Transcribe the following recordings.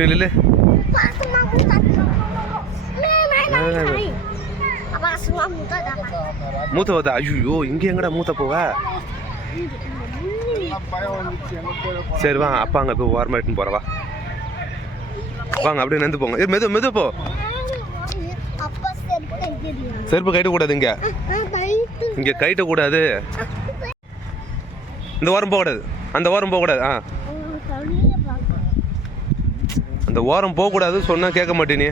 இப்படி நில்லு. மூத்த பார்த்தா ஐயோ இங்கே எங்கடா மூத்த போவ? சரி வா அப்பா அங்கே போய் ஓரமாக எடுத்துன்னு போகிறவா. வாங்க அப்படியே நந்து போங்க. மெது மெது போ. செருப்பு கட்டக்கூடாது இங்கே. இங்கே கட்டக்கூடாது. இந்த ஓரம் போகக்கூடாது. அந்த ஓரம் போகக்கூடாது. ஆ அந்த ஓரம் போகக்கூடாது சொன்னால் கேட்க மாட்டேனே.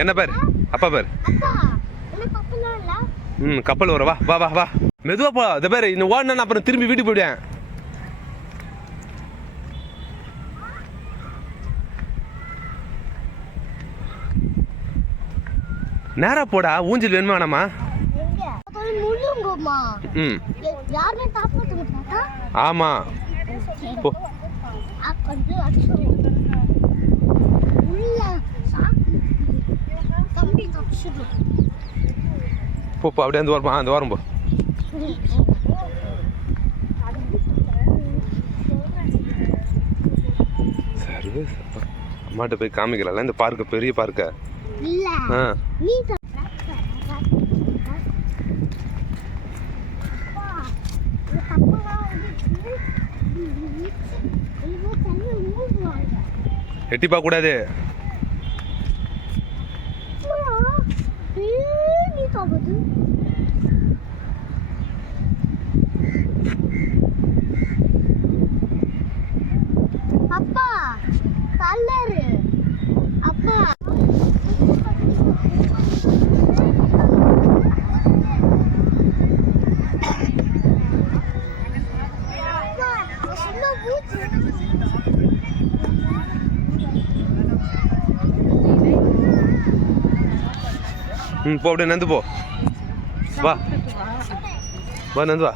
என்ன பேர்? அப்பா பேர்? கப்பல் வர. வா வா வா வா மெதுவா போ. இந்த பேர் இன்னும் ஓடனா அப்புறம் திரும்பி வீட்டுக்கு போயிடுவேன். நேரா போடா. ஊஞ்சல் வேணுமா வேணாமா? ஆமா போ. போ அப்படியே அந்த ஓரம். அந்த ஓரம் போ. சர்வீஸ் அம்மாட்ட போய் காமிக்கல இந்த பார்க்க பெரிய பார்க்க. எட்டி பார்க்க கூடாது. அப்பா கல்லரு. அப்பா போ அப்படியே நந்து போ. வா வா நந்து வா.